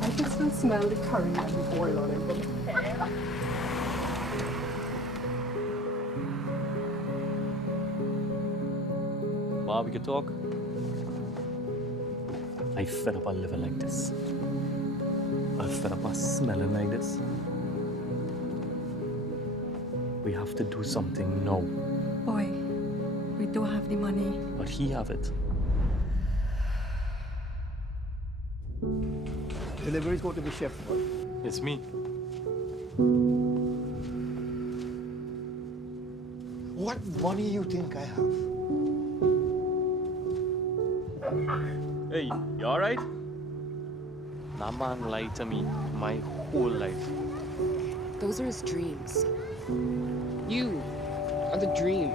I can still smell the curry and the oil on it from here. Ma, we could talk. I fed up on living like this. I'm fed up on smelling like this. We have to do something now. Boy, we don't have the money. But he have it. Deliveries go to the chef. It's me. What money you think I have? Hey, you alright? That man lied to me my whole life. Those are his dreams. You are the dream.